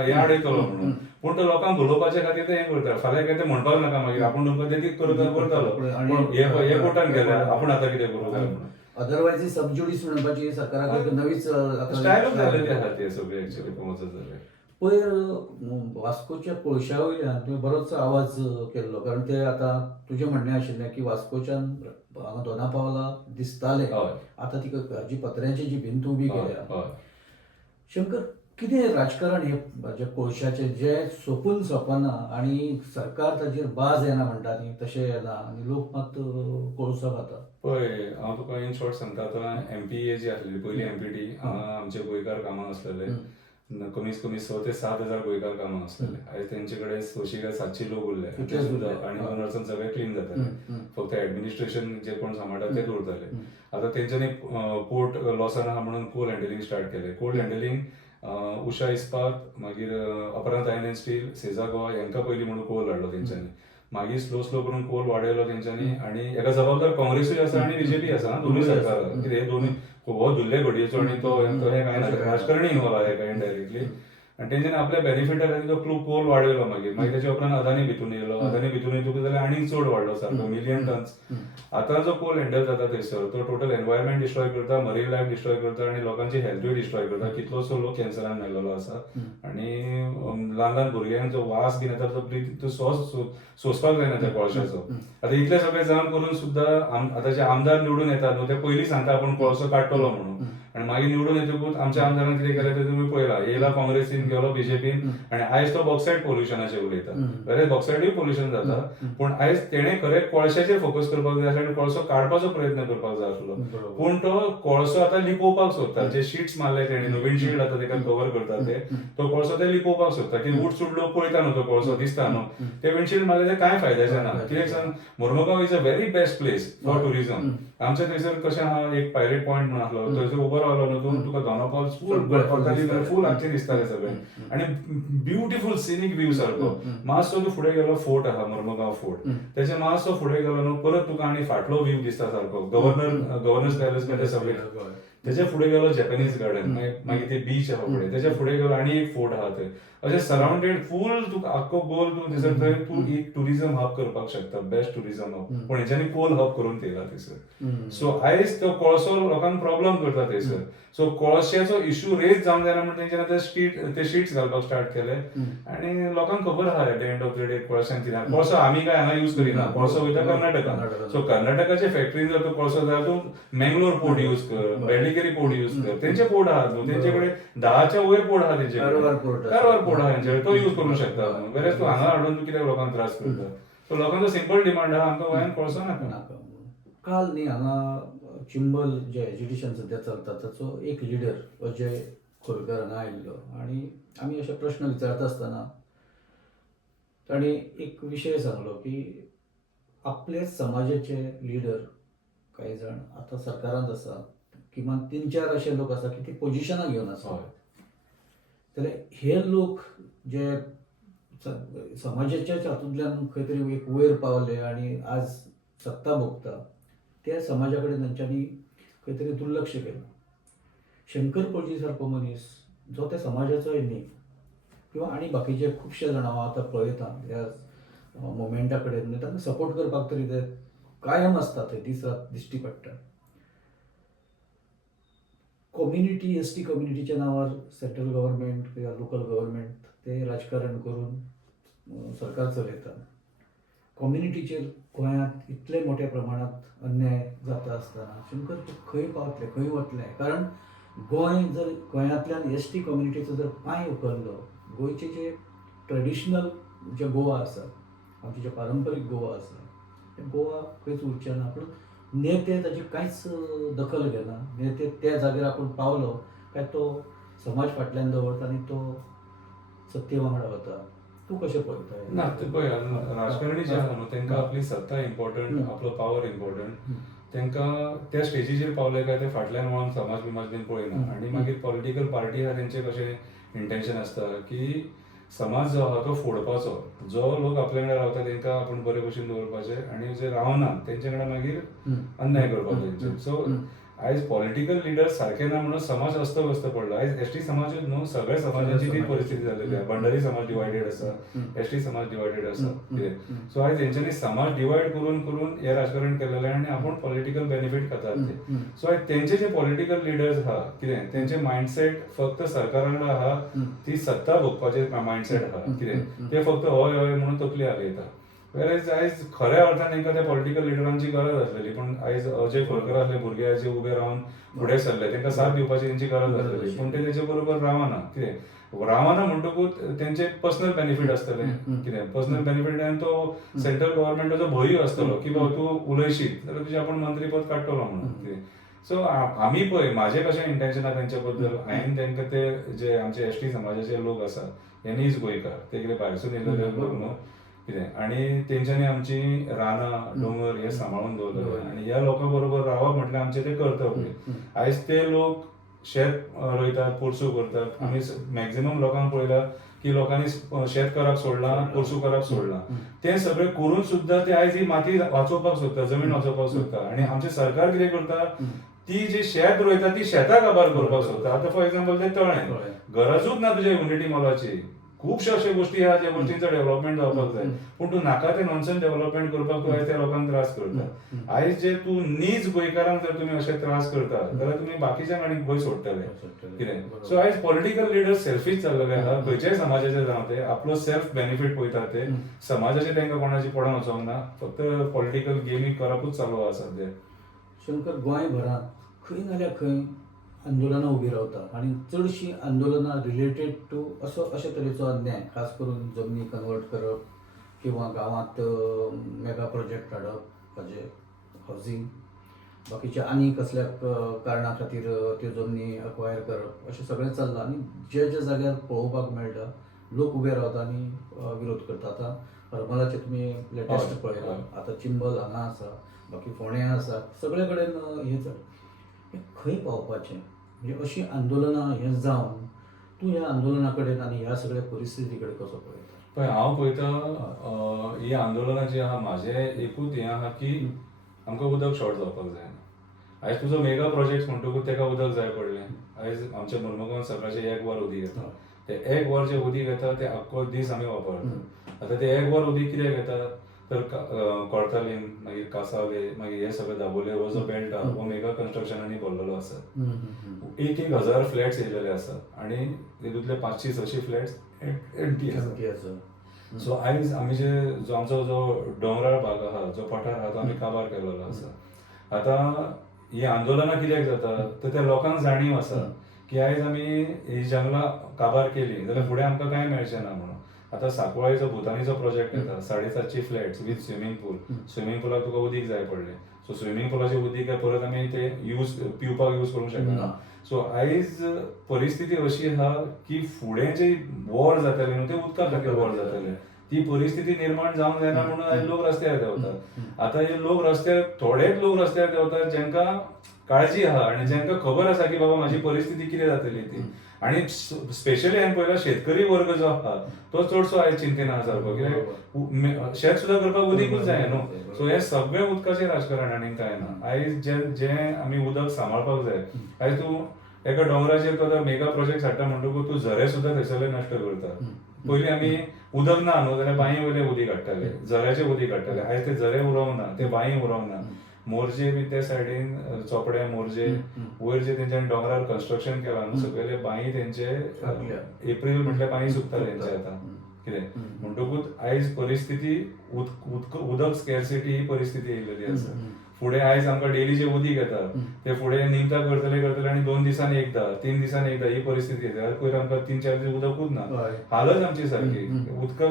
हे आडयतलो म्हणून. पूण तो लोकांक भुलोवपाच्या खातीर ते हें करता. फाल्यां कितें म्हणपाक नाका मागीर आपूण तुमकां ते करतालो. हे कोर्टान गेले आपूण आतां कितें करूं जाय म्हणून. अदरवायज सबज्युडिस म्हणपाची सरकाराक नवीच स्टायलूच जालेली आसा ते सगळे एक्चुअली पळोवंक वचत जाल्यार. पयर वास्कोच्या कोळशा वयल्यान तुवें बरोचसो आवाज केल्लो, कारण ते आतां तुजें म्हणणें आशिल्लें की वास्कोच्यान हांगा दोनापावला दिसतालें, आतां तिका हाजी पत्र्याची जी भिंत उबी केल्या. शंकर, कितें राजकारण हें कोळशाचें जें सोंपून सोंपना आनी सरकार ताचेर बाज येना म्हणटा न्ही तशें येना आनी लोक मात कोळसो खाता? पळय हांव तुका इन शॉर्ट सांगता. आतां MPA जी आसलेली पयलीं MPT हांगा आमचे गोंयकार कामां आसलेले. कमीत कमी 6 ते 7 हजार गोंयकार कामां आसलेले. आयज तेंचे कडेन 600 काय 700 लोक उरले आनी नर्सान सगळे क्लीन जाताले. फक्त एडमिनिस्ट्रेशन जे कोण सांबाळटा तेच उरताले. आतां तेंच्यांनी पोर्ट लॉसान आहा म्हणून कोल हँडलिंग स्टार्ट केलें. कोल हँडलिंग उषा इस्पात, मागीर अपरांत iron and steel, Sesa Goa हेंकां पयलीं म्हणून कोल हाडलो तेंच्यांनी. मागीर स्लो करून कोल वाडयलो तेंच्यांनी आनी हेका जबाबदार काँग्रेसूय आसा आनी BJP आसा. दोनूय सरकार कितें हे दोनूय हो धुल्ले घडयेचो आनी तो हे कांय ना राजकारणी इनवॉल्व आहा हेका इनडायरेक्टली. आनी तेंच्यांनी आपल्या बेनिफिटा खातीर तो कोल वाडयलो मागीर तेच्या उपरांत अदानी भितून येयलो. अदानी भितून येतकूच जाल्यार आनीक चड वाडलो सारको, मिलियन टन्स. आतां जो कोल हँडल जाता थंयसर तो टोटल एनवायरमेंट डिस्ट्रॉय करता, मरीन लायफ डिस्ट्रॉय करता आनी लोकांची हेल्थूय डिस्ट्रॉय करता. कितलोसो लोक कॅन्सरान मेल्लेलो आसा आनी ल्हान ल्हान भुरग्यांचो वास घेवन येता तो सोंसपाक जायना त्या कोळशाचो. आतां इतलें सगळें जावन करून सुद्दां आतां जे आमदार निवडून येता न्हू ते पयलीं सांगता आपूण कोळसो काडटलो म्हणून, आनी मागीर निवडून येतकूच आमच्या आमदारान कितें केलें तें तुमी पळयलां. येयला काँग्रेसीन, गेलो बीजेपीन आनी आयज तो बॉक्सायट पोल्युशनाचेर उलयता. वेरेज बॉक्सायटूय पोल्युशन जाता, पूण आयज तेणें खरें कोळशाचेर फोकस करपाक जाय आसलो आनी कोळसो काडपाचो प्रयत्न करपाक जाय आसलो. पूण तो कोळसो आतां लिपोवपाक सोदता. जे शीट्स मारले तेणें, नवीन शीट आतां तेका कवर करता ते, तो कोळसो ते लिपोवपाक सोदता. की उठ सुट लोक पळयता न्हू तो कोळसो दिसता न्हू, ते विंडशील्ड मारले ते कांय फायद्याचें ना. कित्याक सांग, Mormugao is a very best place for tourism. आमच्या थंयसर कशें आहा, एक पायलट पॉयंट म्हणून आसलो, थंयसर उबो रावलो न्हू तूं, तुका दोना फॉल्स फूल हांगचे दिसताले सगळें आनी ब्युटिफूल सिनीक व्यू सारको. मातसो तूं फुडें गेलो, फोर्ट आहा मुर्मुगांव फोर्ट, तेचे मातसो फुडें गेलो न्हू परत तुका आनी फाटलो व्यू दिसता सारको. गव्हर्नर्स पॅलेस मध्ये सगळें. तेच्या फुडें गेलो जॅपनीज गार्डन, मागीर ते बीच आहा फुडें, तेच्या फुडें गेलो आनी एक फोर्ट आहा थंय. अशें सरावंडेड फूल तुका आख्खो गोल तूं थंयसर थंय तूं एक टुरिझम हब करपाक शकता, बेस्ट टुरिझम हब. पूण हेंच्यांनी कोल हब करून थेयला थंयसर. सो आयज तो कोळसो लोकांक प्रॉब्लम करता थंयसर. सो कोळशाचो इश्यू रेज जावंक जायना म्हणून तेंच्यांनी ते शीट्स घालपाक स्टार्ट केले आनी लोकांक खबर आहा at the end of the day कोळशान कितें. कोळसो आमी काय हांगा यूज करिना, कोळसो वयता कर्नाटकान. सो कर्नाटकाचे फॅक्टरीन जर तूं कोळसो जाय तूं मेंगलोर पोर्ट यूज कर, बेळ्ळिकेरी पोर्ट यूज कर. तेंचे पोर्ट आहात न्हू, तेंचे कडेन 10च्या वयर पोर्ट आहा, तेंचे कारवार पोर्ट आहा तेंचे कडेन, तो यूज करूंक शकता. वेरेज तूं हांगा हाडून तूं कित्याक लोकांक त्रास करता. सो लोकांचो सिंपल डिमांड आहा, आमकां गोंयांत कोळसो नाका. काल न्ही हांगा चिंबल जे एज्युकेशन सद्या चलता ताचो एक लिडर अजय खोलकर हांगा आयिल्लो आनी आमी अशे प्रश्न विचारता आसतना ताणी एक विशय सांगलो की आपले समाजाचे लिडर काही जाण आतां सरकारांत आसा, किमान 3-4 अशे लोक आसा की ती पोजिशनां घेवन आसा. जाल्यार हे लोक जे समाजाच्याच हातूंतल्यान खंय तरी एक वयर पावले आनी आज सत्ता भोगता, त्या समाजा कडेन तांच्यांनी खंय तरी दुर्लक्ष केलें. शंकर पळजी सारको मनीस जो त्या समाजाचोय न्ही, किंवा आनी बाकीचे खुबशे जाण हांव आतां पळयता ह्या मुवमेंटा कडेन, म्हणजे तांकां सपोर्ट करपाक तरी ते कायम आसता थंय, दीस रात दिश्टी पडटा. कम्युनिटी, एसटी कम्युनिटीच्या नांवार सेंट्रल गव्हर्मेंट किंवा लोकल गव्हर्मेंट ते राजकारण करून सरकार चलयता. कम्युनिटीचेर गोंयांत इतले मोठ्या प्रमाणात अन्याय जाता आसतना शंकर खंय पावतले, खंय वतले? कारण गोंय जर गोंयांतल्यान एसटी कम्युनिटीचो जर पांय उखल्लो, गोंयचे जे ट्रेडिशनल जे गोवा आसा, आमचे जे पारंपारीक गोवा आसा, ते गोवा खंयच उरचें ना. पूण नेते ताची कांयच दखल घेना. नेते त्या जाग्यार आपूण पावलो काय तो समाज फाटल्यान दवरता आनी तो सत्ते वांगडा वता. तूं कशें पळयता? ना ते पळय, राजकारणी जे आहा न्हू तेंकां आपली सत्ता इम्पॉर्टंट, आपलो पावर इम्पॉर्टंट. तेंकां त्या स्टेजीचेर पावले काय ते फाटल्यान वळोन समाज बिमाज बीन पळयना. आनी मागीर पॉलिटिकल पार्टी आहा तेंचें कशें इंटेन्शन आसता की समाज जो आहा तो फोडपाचो. जो लोक आपल्या कडेन रावता तेंकां आपूण बरे भशेन दवरपाचे आनी जे रावना तेंचे कडेन मागीर अन्याय करपाचो तेंचे. सो आयज पॉलिटिकल लिडर्स सारखे ना म्हणून समाज अस्तव्यस्त पडला. आयज एसटी समाजूच न्हू, सगळ्या समाजांची ती परिस्थिती जालेली आहे. भंडारी समाज डिवायडेड आसा, एसटी समाज डिवायडेड आसा. कितें सो आयज तेंच्यांनी समाज डिवायड करून करून हे राजकारण केलेलें आनी आपूण पॉलिटिकल बेनिफीट खातात ते. सो आयज तेंचे जे पॉलिटिकल लिडर्स आहा कितें तेंचे मायंडसेट फक्त सरकारा कडेन आहा, ती सत्ता भोगपाचे मायंडसेट आहा. कितें ते फक्त हय हय म्हणून तकली हालयता. वेरेज आयज खऱ्या अर्थान तांकां त्या पॉलिटिकल लिडरांची गरज आसलेली. पण आयज अजय खोलकर असले भुरगे जे उबे रावन फुडें सरले, तांकां साथ दिवपाची तेंची गरज आसलेली. पूण ते तेचे बरोबर रावना. कितें रावना म्हणटकूच तेंचे पर्सनल बेनिफीट आसतले. कितें पर्सनल बेनिफीट आनी तो सेंट्रल गव्हर्मेंटाचो भंयूय आसतलो की बाबा तूं उलयशीत जाल्यार तुजें आपूण मंत्रीपद काडटलो म्हणून. कितें सो आमी पळय म्हाजें कशें इंटेन्शन आहा तेंच्या बद्दल, हांवें तेंकां ते जे आमचे एसटी समाजाचे लोक आसा हे इज गोंयकार, ते कितें भायरसून येयलेले लोक न्हू. कितें आनी तेंच्यांनी आमची रानां दोंगर हे सांबाळून दवरलेले आनी ह्या लोकां बरोबर रावप म्हटल्यार आमचें तें कर्तव्य. आयज ते लोक शेत रोयतात, पोरसूं करतात. आमी मॅक्झिमम लोकांक पळयलां की लोकांनी शेत करप सोडलां, पोरसूं करप सोडलां. तें सगळें करून सुद्दां ते आयज ही माती वाचोवपाक सोदता, जमीन वाचोवपाक सोदता. आनी आमचें सरकार कितें करता, ती जी शेत रोयता ती शेतां काबार करपाक सोदता. आतां फॉर एक्झाम्पल ते तळें तळें. गरजूच ना तुज्या युनिटी मॉलाची. खुबशे अशे गोष्टी आहा ज्या गोष्टींचो डेव्हलपमेंट जावपाक जाय, पूण तूं नाका ते नॉनसेन्स डेव्हलपमेंट करपाक तूं आयज त्या लोकांक त्रास करता. आयज जे तूं नीज गोंयकारांक जर तुमी अशे त्रास करता जाल्यार तुमी बाकीच्यांक आनीक खंय सोडटले कितें. सो आयज पॉलिटिकल लिडर्स सेल्फीश जाल्लेले आहा, खंयच्याय समाजाचे जावं ते आपलो सेल्फ बेनिफीट पळयतात ते, समाजाचे तांकां कोणाची पडोन वचोंक ना, फक्त पॉलिटिकल गेमी करपूच चालू आहा सद्या. शंकर, गोंयभरांत खंय नाल्यार खंय आंदोलनां उबी रावता आनी चडशीं आंदोलनां रिलेटेड टू अशे तरेचो अन्याय, खास करून जमनी कन्वर्ट करप किंवा गांवांत मेगा प्रोजेक्ट हाडप, हाजे हावजींग, बाकीचे आनी कसल्या कारणां खातीर त्यो जमनी अक्वायर करप, अशें सगळें चल्लां. आनी जे जे जाग्यार पळोवपाक मेळटा लोक उबे रावता आनी विरोध करता. आतां हरमलाचे तुमी लेटेस्ट पळयला, आतां चिंबल हांगा आसा, बाकी फोण्या आसा, सगळे कडेन हें हें खंय पावपाचें, म्हणजे अशीं आंदोलनां हें जावन तूं ह्या आंदोलना कडेन आनी ह्या सगळ्या परिस्थिती कडेन कसो पळयता? पळय हांव पळयतां ही आंदोलनां जीं आहा म्हाजें एकूच हें आहा की आमकां उदक शॉर्ट जावपाक जायना. आयज तुजो मेगा प्रोजेक्ट म्हणटकूच ताका उदक जाय पडलें. आयज आमच्या मुर्मुगांवांत सकाळचें 1 वर उदीक येता. ते 1 वर जें उदीक येता तें आख्खो दीस आमी वापरता. आतां ते 1 वर उदीक कित्याक येता तर कोर्तालीम, मागीर कासावले, मागीर हे सगळे दाबोले, हो जो बेल्ट आहा हो मेगा कन्स्ट्रक्शनांनी भरलेलो आसा. 1,000 फ्लॅट्स येयलेले आसा आनी तेतूंतले 500-600 फ्लॅट्स एम्प्टी आसा. सो आयज आमी जो आमचो जो दोंगराळ भाग आहा, जो पठार आहा तो आमी काबार केलेलो आसा. आतां ही आंदोलनां कित्याक जाता तर त्या लोकांक जाणीव आसा की आयज आमी ही जंगलां काबार केली जाल्यार फुडें आमकां कांय मेळचें ना म्हणून. आतां सांकवाळेचो भुतानीचो प्रोजेक्ट येता, 750 flats with swimming pool. Swimming पुलाक तुका उदीक जाय पडलें. सो स्विमींग पुलाचें उदीक परत आमी ते पिवपाक यूज करूंक शकना. सो आयज परिस्थिती अशी आहा की फुडें जे वॉर जातलें न्हू तें उदका खातीर वॉर जातलें. ती परिस्थिती निर्माण जावंक जायना म्हणून आयज लोक रस्त्यार देंवतात. आतां हे लोक रस्त्यार, थोडेच लोक रस्त्यार देंवतात जांकां काळजी आहा आनी जांकां खबर आसा की बाबा म्हाजी परिस्थिती कितें जातली ती. आनी स्पेशली हांवें पळयला शेतकरी वर्ग जो आहा तो चडसो आयज चिंतेन आहा सारको, कित्याक शेत सुद्दां करपाक उदीकूच जाय न्हू. सो हें सगळें उदकाचें राजकारण आनीक कांय ना. आयज जें आमी उदक सांबाळपाक जाय, आयज तूं एका डोंगराचेर तो मेगा प्रोजेक्ट हाडटा म्हणटकूच तूं झरे सुद्दां थंयसरले नश्ट करता. पयलीं आमी उदक ना न्हू जाल्यार बांये वयलें उदीक हाडटाले, झऱ्याचें उदीक हाडटाले. आयज ते झरे उरोंक ना, ते बांय उरोंक ना. मोरजे बी ते सायडीन चोपड्या मोरजे वयर जे तेंच्यांनी दोंगरार कन्स्ट्रक्शन केलां न्हू सकयले बांय तेंचे एप्रील म्हटल्यार बांय सुकता तेंचे आतां कितें म्हणटकूच आयज परिस्थिती उदक स्कॅर्सिटी ही परिस्थिती येयलेली आसा. फुडें आयज आमकां डेली जे उदीक येता ते फुडें निमतां करतले आनी 2 दिसांनी एकदां 3 दिसांनी एकदां ही परिस्थिती येता. पयर आमकां 3-4 दीस उदकूच ना, हालत आमची सारकी. उदक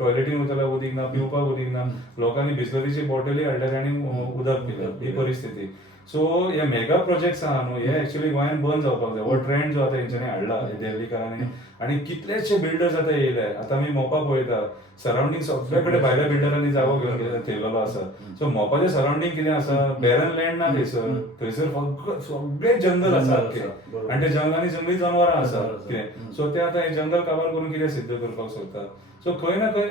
टॉयलेटीन वयताल्यार उदीक ना, पिवपाक उदीक ना, लोकांनी बिस्लरीची बॉटली हाडल्यात आनी उदक पिल्यात, ही परिस्थिती. सो हे मेगा प्रोजेक्ट्स आहा न्हू हे एक्चुअली गोंयांत बंद जावपाक जाय. हो ट्रेंड जो आतां हेंच्यांनी हाडला देल्लीकारांनी, आनी कितलेशे बिल्डर्स आतां येयले. आतां आमी मोपा पळयता सरावंडींग सगळे कडेन भायल्या बिल्डरांनी जागो घेवन थेयलेलो आसा. सो मोपाचें सरावंडींग कितें आसा, बॅरन लँड ना थंयसर सगळे जंगल आसा आनी त्या जंगलांनी जंगली जनवरां आसा कितें. सो ते आतां हें जंगल काबार करून कितें सिद्ध करपाक सोदता. सो खंय ना खंय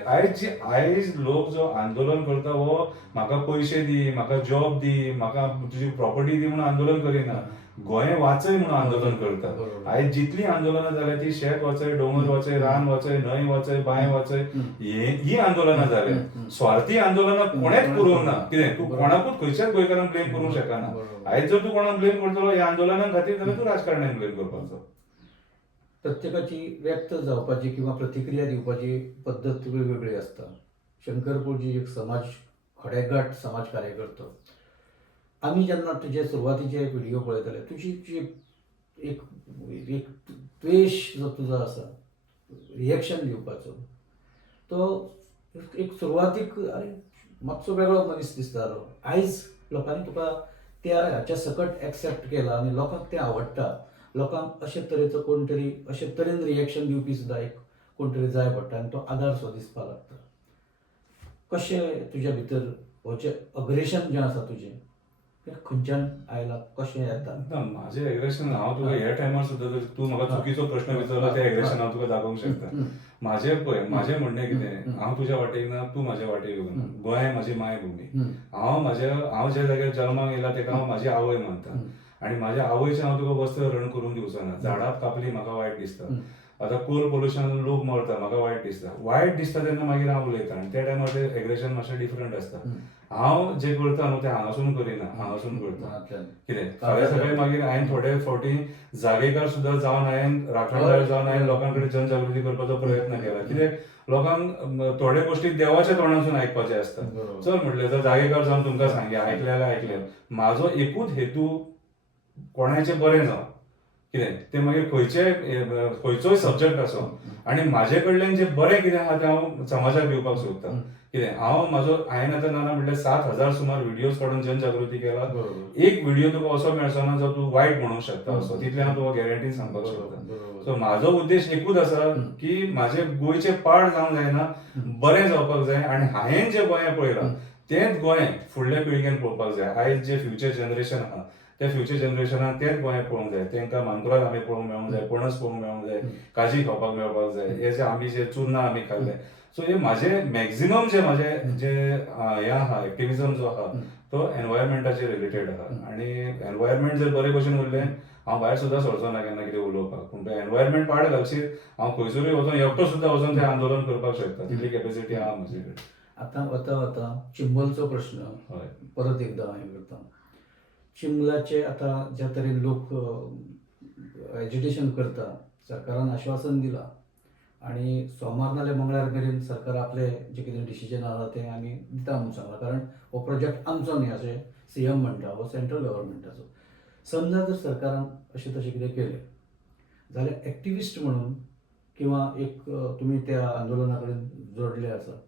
आयज लोक जो आंदोलन करता हो म्हाका पयशे दी, म्हाका जॉब दी, म्हाका तुजी प्रॉपर्टी दी म्हणून आंदोलन करिना, गोंय वाचय म्हणून आंदोलन करता. आयज जितली आंदोलनां जाल्या ती शेत वाचय, दोंगर वाचय, रान वाचय, न्हंय वाचय, बांय वाचय, ही आंदोलनां जाल्या. स्वार्थी आंदोलनां कोणेच करूंक ना. कितें तूं कोणाकूच खंयच्याच गोंयकारांक ब्लेम करूंक शकना. आयज जर तूं कोणाक ब्लेम करतलो ह्या आंदोलनां खातीर जाल्यार तूं राजकारण्यांक ब्लेम करपाचो. प्रत्येकाची व्यक्त जावपाची किंवा प्रतिक्रिया दिवपाची पद्दत वेगवेगळी आसता. शंकरपूरजी एक खडेगाठ समाज कार्यकर्तो. आमी जेन्ना तुजे सुरवातीचे व्हिडिओ पळयताले तुजी जी एक द्वेश जो तुजो आसा रिएक्शन दिवपाचो तो एक सुरवातीक मातसो वेगळो मनीस दिसतालो. आयज लोकांनी तुका त्या हाच्या सकट एक्सेप्ट केला आनी लोकांक तें आवडटा. लोकांक अशे तरेचो कोण तरी अशे तरेन रिएक्शन दिवपी सुद्दां एक कोण तरी जाय पडटा आनी तो आदार सो दिसपाक लागता. कशें तुज्या भितर हो जें अग्रेशन जें आसा तुजें तें खंयच्यान आयलां, कशें येता? ना म्हाजें एग्रेशन हांव तुका ह्या टायमार सुद्दां जर तूं म्हाका चुकीचो प्रश्न विचारलो तें एग्रेशन हांव तुका दाखोवंक शकता. म्हाजें म्हणणें कितें, हांव तुज्या वाटेक ना, तूं म्हाज्या वाटेक येवना. गोंय म्हाजी मायभुमी. हांव ज्या जाग्यार जल्माक येयला तेका हांव म्हाजी आवय मानता. आणि माझ्या आवयचें हांव तुका वस्त रण करून दिवचो ना. झाडां कापली म्हाका वायट दिसता. आतां कोल पोल्युशन लोक मरता म्हाका वायट दिसता. वायट दिसता तेन्ना मागीर हांव उलयतां आनी त्या टायमार तें एग्रेशन मातशें डिफरंट आसता. हांव जें करता न्हू तें हांगासून करिना, हांगासून करता. कितें फाल्यां सकाळीं मागीर हांवें थोडे फावटी जागेकार सुद्दां जावन हांवें राखणदार जावन हांवें लोकां कडेन जनजागृती करपाचो प्रयत्न केला. कित्याक लोकांक थोडे गोश्टी देवाच्या तोंडासून आयकपाचे आसता. चल म्हटलें जर जागेकार जावन तुमकां सांगया, आयकलें जाल्यार आयकलें. म्हाजो एकूच हेतू कोणाचें बरें जावं. कितें तें मागीर खंयचोय सब्जेक्ट आसूं आनी म्हाजे कडल्यान जें बरें कितें आहा तें हांव समाजाक दिवपाक सोदतां. कितें हांवें आतां नाना म्हटल्यार 7,000 सुमार व्हिडियोज काडून जनजागृती केला. एक व्हिडियो तुका असो मेळचो ना जो तूं वायट म्हणूंक शकता असो, तितलें हांव तुका गॅरंटीन सांगपाक सोदतां. सो म्हाजो उद्देश एकूच आसा की म्हाजे गोंयचें पाड जावंक जायना, बरें जावपाक जाय आनी हांवें जें गोंय पळयलां तेंच गोंय फुडल्या पिळगेन पळोवपाक जाय. आयज जें फ्युचर जनरेशन आहा त्या फ्युचर जनरेशनाक तेंच गोंय पळोवंक जाय. तांकां मानकुराद आंबे पळोवंक मेळोंक जाय, पणस पळोवंक मेळोंक जाय, काजी खावपाक मेळपाक जाय, हे जे आमी जे चुन्ना आमी खाल्ले. सो हे म्हाजे मॅक्झिमम जे हें आहा एक्टिविजम जो आहा तो एनवायरमेंटाचेर रिलेटेड आहा. आनी एनवायरमेंट जर बरे भशेन उरलें हांव भायर सुद्दां सरचो ना केन्ना कितें उलोवपाक. पूण तें एनवायरमेंट पाड घालशीत हांव खंयसरूय वचोन एकटो सुद्दां वचोन तें आंदोलन करपाक शकता. तितली कॅपॅसिटी आहा म्हजे कडेन. आतां वता चिंबलचो प्रश्न हय. परत एकदां हांवें करता. चिंबलाचे आतां ज्या तरेन लोक एजिटेशन करता, सरकारान आश्वासन दिलां आनी सोमार नाल्यार मंगळार मेरेन सरकार आपले जे कितें डिसिजन आहा तें आमी दिता म्हणून सांगला. कारण हो प्रोजेक्ट आमचो न्ही अशें सीएम म्हणटा, हो सेंट्रल गव्हर्मेंटाचो. समजा जर सरकारान अशें तशें कितें केलें जाल्यार एक्टिविस्ट म्हणून किंवा एक तुमी त्या आंदोलना कडेन जोडले आसा,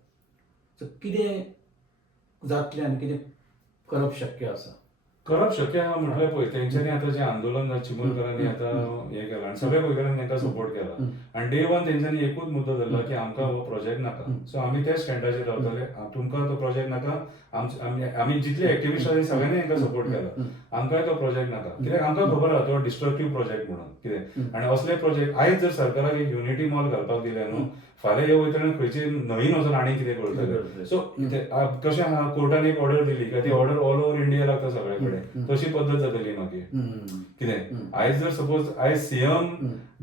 सो कितें जातलें आनी कितें करप शक्य आसा? करप शक्य आहा म्हटल्यार पळय तेंच्यांनी आतां जें आंदोलन चिमलकरांनी आतां हें केलां आनी सगळ्या गोंयकारांनी तांकां सपोर्ट केला. आनी डे वन तेंच्यांनी एकूच मुद्दो धरला की आमकां हो प्रोजेक्ट नाका. सो आमी त्याच स्टँडाचेर रावतले. तुमकां तो प्रोजेक्ट नाका. आमी जितले एक्टिविस्ट आसा सगळ्यांनी तांकां सपोर्ट केला. आमकांय तो प्रोजेक्ट नाका. कित्याक आमकां खबर आहा तो डिस्ट्रक्टीव प्रोजेक्ट म्हणून. कितें आनी असले प्रोजेक्ट आयज जर सरकाराक एक युनिटी मॉल घालपाक दिलें न्हू, फाल्यां हे वयतल्यान खंयची न्हंयेन वचून आनी कितें करतले. सो कशें आहा कोर्टान एक ऑर्डर दिली काय ती ऑर्डर ऑल ओव्हर इंडिया लागता सगळे कडेन. तशी पद्दत जातली मागीर. कितें आयज जर सपोज आयज सीएम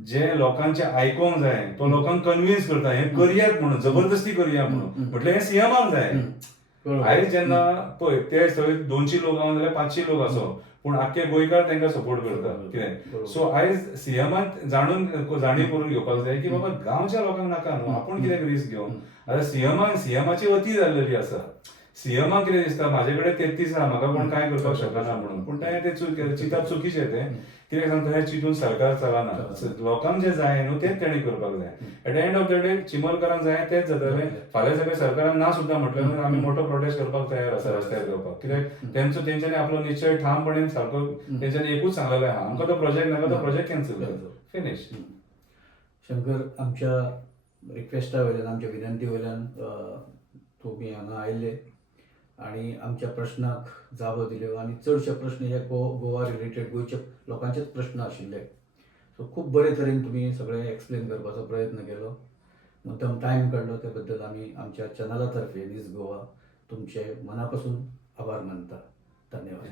जे लोकांचे आयकोंक जाय तो लोकांक कन्विन्स करता हें करयात म्हणून, जबरदस्ती करया म्हणून. म्हटल्यार हें सीएमाक जाय. आयज जेन्ना पळय ते थंय 200 लोक आहा जाल्यार 500 लोक आसो पूण आख्खे गोंयकार तांकां सपोर्ट करता. कितें सो आयज सीएमान जाणीव करून घेवपाक जाय की बाबा गांवच्या लोकांक नाका न्हू, आपूण कित्याक रिस्क घेवन. आतां सीएमाची अती जाल्लेली आसा. सीएमाक कितें दिसता म्हाजे कडेन 33 आहा, म्हाका कोण कांय करपाक शकना म्हणून. पूण तें चिंतप चुकीचें तें. कित्याक सांगता हें चिंतून सरकार चलना. लोकांक जें जाय न्हू तेंच तेणी करपाक जाय. At the end of the day चिमलकरांक जाय तेंच जातलें. फाल्यां सकाळीं सरकारान ना सुद्दां म्हटलें न्हू आमी मोठो प्रोटेस्ट करपाक तयार आसा रस्त्यार येवपाक. कित्याक तेंच्यांनी आपलो निश्चय ठामपणेन सारको तेंच्यांनी एकूच सांगलेलें आहा आमकां तो प्रोजेक्ट नाका, तो प्रोजेक्ट कॅन्सल कर. फिनिश. शंकर, आमच्या रिक्वेस्टा वयल्यान आमच्या विनंती वयल्यान तुमी हांगा आयिल्ले आनी आमच्या प्रश्नाक जागो दिल्यो आनी चडशे प्रश्न हे गोवा रिलेटेड गोंयचे लोकांचेच प्रश्न आशिल्ले. सो खूब बरे तरेन तुमी सगळें एक्सप्लेन करपाचो प्रयत्न केलो. मुद्दम टायम काडलो त्या बद्दल आमी आमच्या चॅनला तर्फे न्यूज गोवा तुमचे मना पासून आभार मानता. धन्यवाद.